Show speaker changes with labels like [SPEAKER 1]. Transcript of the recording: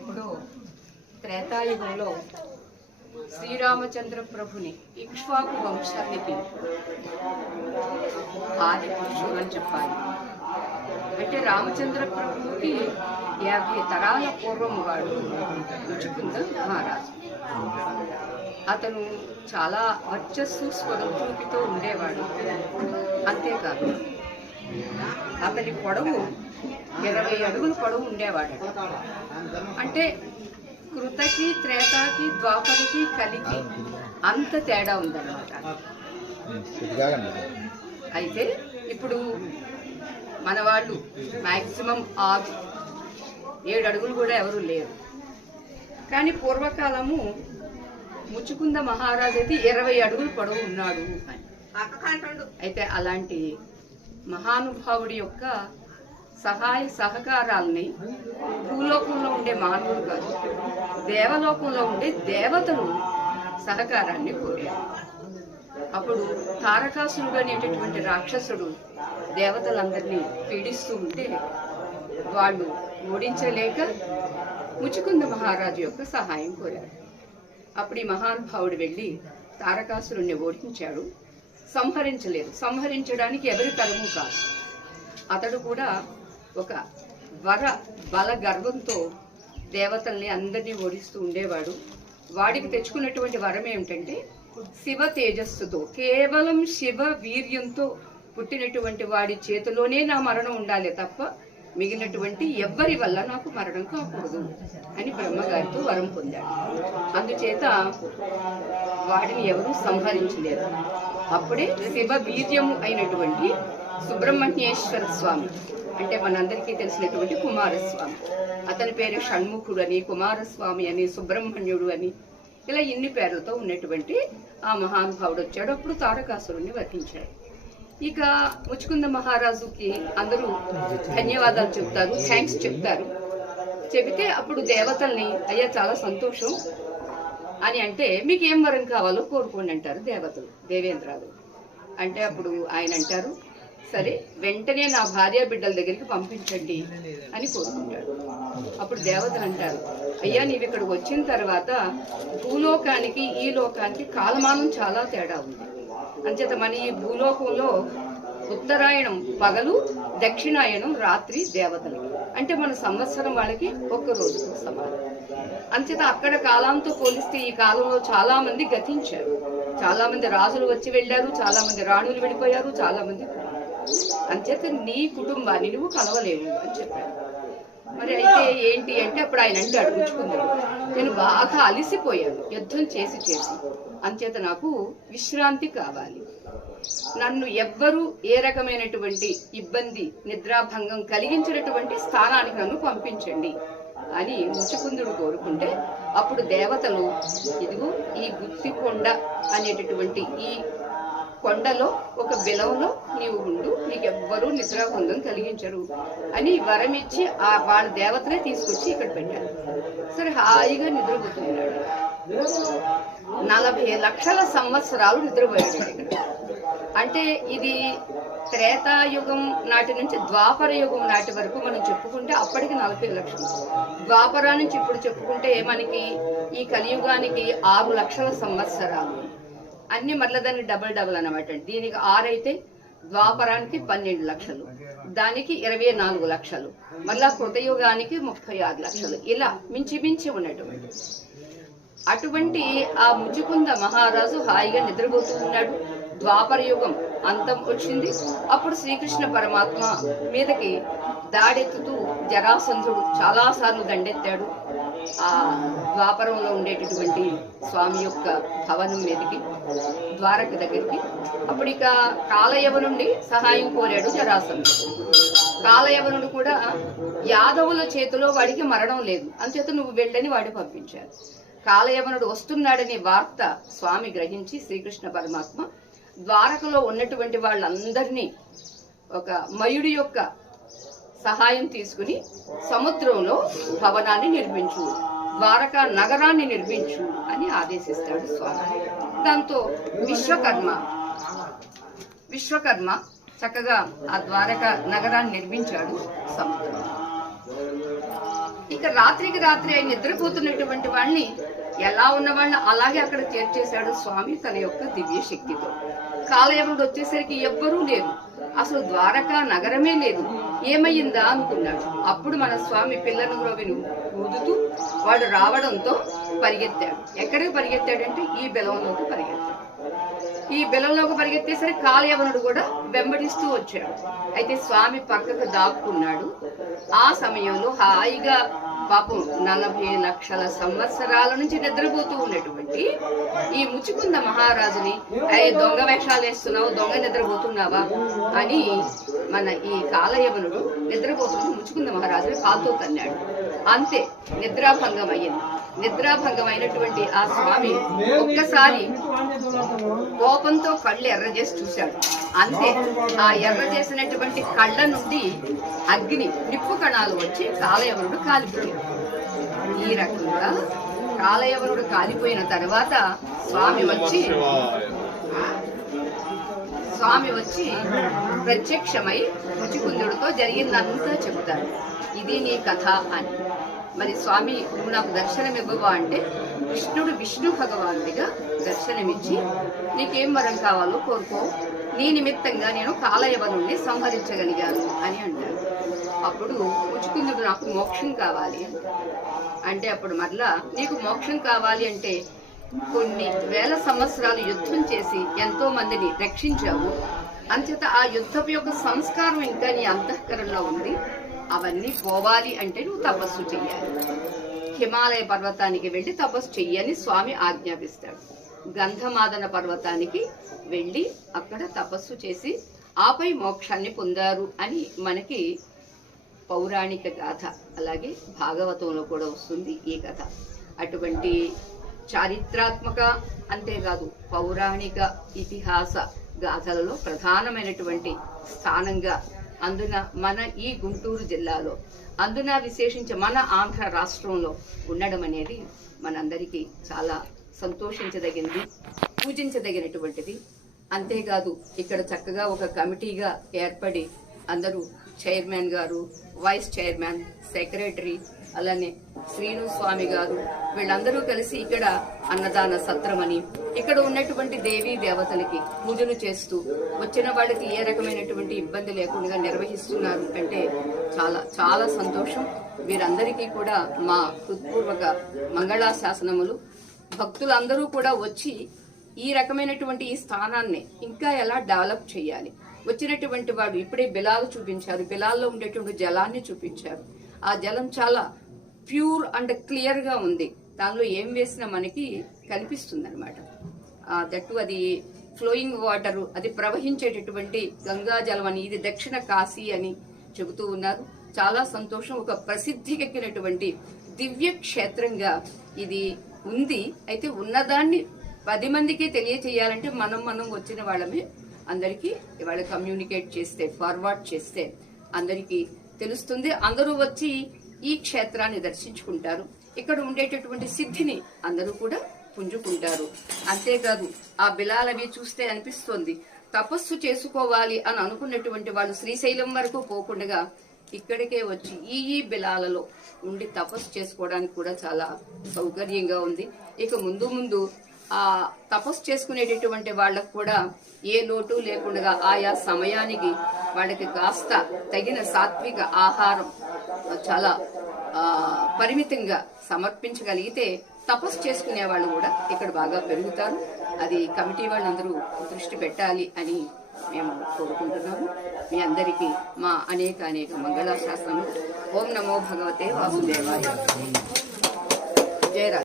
[SPEAKER 1] ఎప్పుడో త్రేతాయుగంలో శ్రీరామచంద్ర ప్రభుని ఇక్ష్వాకు వంశానికి ఆది పురుషుడు అని చెప్పాలి. అంటే రామచంద్ర ప్రభువుకి యాభై తరాల పూర్వం వాడు రుచుకుంద మహారాజు. అతను చాలా వర్చస్సు స్వరంతూపితో ఉండేవాడు. అంతేకాదు అతని పొడవు ఇరవై అడుగుల పొడవు ఉండేవాడు. అంటే కృతకి త్రేతాకి ద్వాపరకి కలిపి అంత తేడా ఉందన్నమాట. అయితే ఇప్పుడు మన వాళ్ళు మాక్సిమం ఆరు ఏడు అడుగులు కూడా ఎవరు లేరు. కానీ పూర్వకాలము ముచ్చుకుంద మహారాజు అయితే ఇరవై అడుగులు పొడవు ఉన్నాడు అని. అయితే అలాంటి మహానుభావుడి యొక్క సహాయ సహకారాల్ని భూలోకంలో ఉండే మానవులు కాదు దేవలోకంలో ఉండే దేవతలు సహకారాన్ని కోరారు. అప్పుడు తారకాసురుడు అనేటటువంటి రాక్షసుడు దేవతలందరినీ పీడిస్తూ ఉంటే వాళ్ళు ఓడించలేక ముచుకుంద మహారాజు యొక్క సహాయం కోరారు. అప్పుడు ఈ మహానుభావుడు వెళ్ళి తారకాసురుణ్ణి ఓడించాడు. సంహరించలేదు. సంహరించడానికి ఎవరి తరము కాదు. అతడు కూడా ఒక వర బల గర్వంతో దేవతల్ని అందరినీ ఓడిస్తూ ఉండేవాడు. వాడికి తెచ్చుకున్నటువంటి వరం ఏమిటంటే శివ తేజస్సుతో కేవలం శివ వీర్యంతో పుట్టినటువంటి వాడి చేతిలోనే నా మరణం ఉండాలి తప్ప మిగిలినటువంటి ఎవ్వరి వల్ల నాకు మరణం కాకూడదు అని బ్రహ్మగారితో వరం పొందాడు. అందుచేత వాడిని ఎవరూ సంహరించలేరు అప్పుడే శివ వీర్యము అయినటువంటి సుబ్రహ్మణ్యేశ్వర స్వామి అంటే మనందరికీ తెలిసినటువంటి కుమారస్వామి. అతని పేరు షణ్ముఖుడు అని కుమారస్వామి అని సుబ్రహ్మణ్యుడు అని. ఇలా ఇన్ని పేర్లతో ఉన్నటువంటి ఆ మహానుభావుడు వచ్చాడు. అప్పుడు తారకాసురుణ్ణి వర్తించాడు ఇక ముచ్చుకుంద మహారాజుకి అందరూ ధన్యవాదాలు చెప్తారు థ్యాంక్స్ చెప్తారు. చెబితే అప్పుడు దేవతల్ని అయ్యా చాలా సంతోషం అని అంటే మీకు ఏం వరం కావాలో కోరుకోండి అంటారు దేవతలు దేవేంద్రాలు. అంటే అప్పుడు ఆయన అంటారు సరే వెంటనే నా భార్య బిడ్డల దగ్గరికి పంపించండి అని కోరుకుంటాడు. అప్పుడు దేవతలు అంటారు అయ్యా నీవు ఇక్కడికి వచ్చిన తర్వాత భూలోకానికి ఈ లోకానికి కాలమానం చాలా తేడా ఉంది. అంచేత మన ఈ భూలోకంలో ఉత్తరాయణం పగలు దక్షిణాయనం రాత్రి దేవతలు. అంటే మన సంవత్సరం వాళ్ళకి ఒక్క రోజుకు సమానం. అంచేత అక్కడ కాలంతో పోలిస్తే ఈ కాలంలో చాలా మంది గతించారు. చాలా మంది రాజులు వచ్చి వెళ్ళారు చాలా మంది రాణులు వెళ్ళిపోయారు చాలా మంది అంచేత నీ కుటుంబాన్ని నువ్వు కలవలేవు అని చెప్పాడు. మరి అయితే ఏంటి అంటే అప్పుడు ఆయన అంటే అడుగుచుకున్నాడు. నేను బాగా అలిసిపోయాను యుద్ధం చేసి చేసి. అంచేత నాకు విశ్రాంతి కావాలి. నన్ను ఎవ్వరూ ఏ రకమైనటువంటి ఇబ్బంది నిద్రాభంగం కలిగించినటువంటి స్థానానికి నన్ను పంపించండి అని ముచుకుందుడు కోరుకుంటే అప్పుడు దేవతలు ఇదిగో ఈ గుత్తికొండ అనేటటువంటి ఈ కొండలో ఒక బిలవలో నీవు ఉండు నీకు ఎవ్వరూ నిద్రాభంగం కలిగించరు అని వరం ఇచ్చి ఆ వాళ్ళ దేవతనే తీసుకొచ్చి ఇక్కడ పెట్టారు. సరే హాయిగా నిద్రపోతున్నాడు. నలభై లక్షల సంవత్సరాలు నిద్రపోయాడు ఇక్కడ. అంటే ఇది త్రేతాయుగం నాటి నుంచి ద్వాపర యుగం నాటి వరకు మనం చెప్పుకుంటే అప్పటికి నలభై లక్షలు. ద్వాపర నుంచి ఇప్పుడు చెప్పుకుంటే మనకి ఈ కలియుగానికి ఆరు లక్షల సంవత్సరాలు. అన్ని మరల దానికి డబల్ డబల్ అనమాట దీనికి ఆరు అయితే ద్వాపరానికి పన్నెండు లక్షలు దానికి ఇరవై నాలుగు లక్షలు మళ్ళా కృతయుగానికి ముప్పై ఆరు లక్షలు. ఇలా మించి మించి ఉన్నటువంటి. అటువంటి ఆ ముచుకుంద మహారాజు హాయిగా నిద్రపోతూ ఉన్నాడు. ద్వాపర యుగం అంతం వచ్చింది. అప్పుడు శ్రీకృష్ణ పరమాత్మ మీదకి దాడెత్తుతూ జరాసంధుడు చాలాసార్లు దండెత్తాడు. ఆ ద్వాపరంలో ఉండేటటువంటి స్వామి యొక్క భవనం మీదకి ద్వారక దగ్గరికి. అప్పుడు ఇక కాలయవనుండి సహాయం కోరాడు జరాసంధుడు. కాలయవనుడు కూడా యాదవుల చేతిలో వాడికి మరణం లేదు. అంచేత నువ్వు వెళ్ళని వాడు పంపించారు. కాలయవనుడు వస్తున్నాడనే వార్త స్వామి గ్రహించి శ్రీకృష్ణ పరమాత్మ ద్వారకలో ఉన్నటువంటి వాళ్ళందరినీ ఒక మయుడి యొక్క సహాయం తీసుకుని సముద్రంలో భవనాన్ని నిర్మించు ద్వారకా నగరాన్ని నిర్మించు అని ఆదేశిస్తాడు స్వామి. దాంతో విశ్వకర్మ విశ్వకర్మ చక్కగా ఆ ద్వారక నగరాన్ని నిర్మించాడు సముద్రం. ఇక రాత్రికి రాత్రి ఆయన నిద్రపోతున్నటువంటి వాళ్ళని ఎలా ఉన్న వాళ్ళని అలాగే అక్కడ చేర్చేశాడు స్వామి తన యొక్క దివ్య శక్తితో. కాలయముడు వచ్చేసరికి ఎవ్వరూ లేరు. అసలు ద్వారకా నగరమే లేదు. ఏమయ్యిందా అనుకున్నాడు. అప్పుడు మన స్వామి పిల్లను గ్రోవిను ఊదుతూ వాడు రావడంతో పరిగెత్తాడు. ఎక్కడికి పరిగెత్తాడంటే ఈ బెలంలోకి పరిగెత్తాడు. ఈ బెలంలోకి పరిగెత్తేసరి కాలయవనుడు కూడా వెంబడిస్తూ వచ్చాడు. అయితే స్వామి పక్కకు దాక్కున్నాడు. ఆ సమయంలో హాయిగా పాపం నలభై లక్షల సంవత్సరాల నుంచి నిద్రపోతూ ఉన్నటువంటి ఈ ముచుకుంద మహారాజుని అయ్యే దొంగ వేషాలు వేస్తున్నావు దొంగ నిద్రపోతున్నావా? అని మన ఈ కాలయవనుడు నిద్రపోతున్న ముచుకుంద మహారాజుని కాలుతో తన్నాడు. అంతే నిద్రాభంగం అయ్యింది నిద్రాభంగం అయినటువంటి ఆ స్వామి ఒక్కసారి కోపంతో కళ్ళు ఎర్ర చేసి చూశాడు. అంతే. ఆ ఎర్ర చేసినటువంటి కళ్ళ నుండి అగ్ని నిప్పు కణాలు వచ్చి కాలయవనుడు కాలిపోయాడు. ఈ రకంగా కాలయవనుడు కాలిపోయిన తర్వాత స్వామి వచ్చి స్వామి వచ్చి ప్రత్యక్షమై రుచికుందుడితో జరిగిందంతా చెబుతారు. ఇది నీ కథ అని. మరి స్వామి నువ్వు నాకు దర్శనం ఇవ్వవా అంటే కృష్ణుడు విష్ణు భగవానుడిగా దర్శనమిచ్చి నీకేం వరం కావాలో కోరుకో. నీ నిమిత్తంగా నేను కాలయవనుణ్ణి సంహరించగలిగాను అని అంటాడు. అప్పుడు ముచుకుందుడు నాకు మోక్షం కావాలి అంటే అప్పుడు మరలా నీకు మోక్షం కావాలి అంటే కొన్ని వేల సంవత్సరాలు యుద్ధం చేసి ఎంతో మందిని రక్షించావు. అంచేత ఆ యుద్ధపు యొక్క సంస్కారం ఇంకా నీ అంతఃకరణలో ఉంది. అవన్నీ పోవాలి అంటే నువ్వు తపస్సు చెయ్యాలి. హిమాలయ పర్వతానికి వెళ్ళి తపస్సు చెయ్యని స్వామి ఆజ్ఞాపిస్తాడు. గంధమాదన పర్వతానికి వెళ్ళి అక్కడ తపస్సు చేసి ఆపై మోక్షాన్ని పొందారు అని మనకి పౌరాణిక గాథ అలాగే భాగవతంలో కూడా వస్తుంది ఈ కథ. అటువంటి చారిత్రాత్మక అంతేకాదు పౌరాణిక ఇతిహాస గాథలలో ప్రధానమైనటువంటి స్థానంగా అందున మన ఈ గుంటూరు జిల్లాలో అందున విశేషించి మన ఆంధ్ర రాష్ట్రంలో ఉండడం అనేది మనందరికీ చాలా సంతోషించదగింది పూజించదగినటువంటిది. అంతేకాదు ఇక్కడ చక్కగా ఒక కమిటీగా ఏర్పడి అందరూ చైర్మన్ గారు వైస్ చైర్మన్ సెక్రటరీ అలానే శ్రీను స్వామి గారు వీళ్ళందరూ కలిసి ఇక్కడ అన్నదాన సత్రమని ఇక్కడ ఉన్నటువంటి దేవీ దేవతలకి పూజలు చేస్తూ వచ్చిన వాళ్ళకి ఏ రకమైనటువంటి ఇబ్బంది లేకుండా నిర్వహిస్తున్నారు అంటే చాలా చాలా సంతోషం. వీరందరికీ కూడా మా హృత్పూర్వక మంగళాశాసనములు. భక్తులందరూ కూడా వచ్చి ఈ రకమైనటువంటి ఈ స్థానాన్ని ఇంకా ఎలా డెవలప్ చేయాలి? వచ్చినటువంటి వాడు ఇప్పుడే బిలాలు చూపించారు. బిలాల్లో ఉండేటువంటి జలాన్ని చూపించారు. ఆ జలం చాలా ప్యూర్ అండ్ క్లియర్గా ఉంది. దానిలో ఏం వేసినా మనకి కనిపిస్తుంది అనమాట దట్టు అది ఫ్లోయింగ్ వాటర్ అది ప్రవహించేటటువంటి గంగాజలం అని ఇది దక్షిణ కాశీ అని చెబుతూ ఉన్నారు. చాలా సంతోషం ఒక ప్రసిద్ధికెక్కినటువంటి దివ్య క్షేత్రంగా ఇది ఉంది. అయితే ఉన్నదాన్ని పది మందికి తెలియచేయాలంటే మనం మనం వచ్చిన వాళ్ళమే. అందరికీ ఇవాళ కమ్యూనికేట్ చేస్తే ఫార్వర్డ్ చేస్తే అందరికీ తెలుస్తుంది. అందరూ వచ్చి ఈ క్షేత్రాన్ని దర్శించుకుంటారు. ఇక్కడ ఉండేటటువంటి సిద్ధిని అందరూ కూడా పుంజుకుంటారు. అంతేకాదు ఆ బిలాలవి చూస్తే అనిపిస్తోంది. తపస్సు చేసుకోవాలి అని అనుకున్నటువంటి వాళ్ళు శ్రీశైలం వరకు పోకుండా ఇక్కడికే వచ్చి ఈ ఈ బిలాలలో ఉండి తపస్సు చేసుకోవడానికి కూడా చాలా సౌకర్యంగా ఉంది. ఇక ముందు ముందు ఆ తపస్సు చేసుకునేటటువంటి వాళ్ళకు కూడా ఏ లోటు లేకుండా ఆయా సమయానికి వాళ్ళకి కాస్త తగిన సాత్విక ఆహారం చాలా పరిమితంగా సమర్పించగలిగితే తపస్సు చేసుకునే వాళ్ళు కూడా ఇక్కడ బాగా పెరుగుతారు. అది కమిటీ వాళ్ళందరూ దృష్టి పెట్టాలి అని మేము కోరుకుంటున్నాము. మీ అందరికీ మా అనేక అనేక మంగళాశాసనము ఓం నమో భగవతే వాసుదేవాయ. జయరాజ్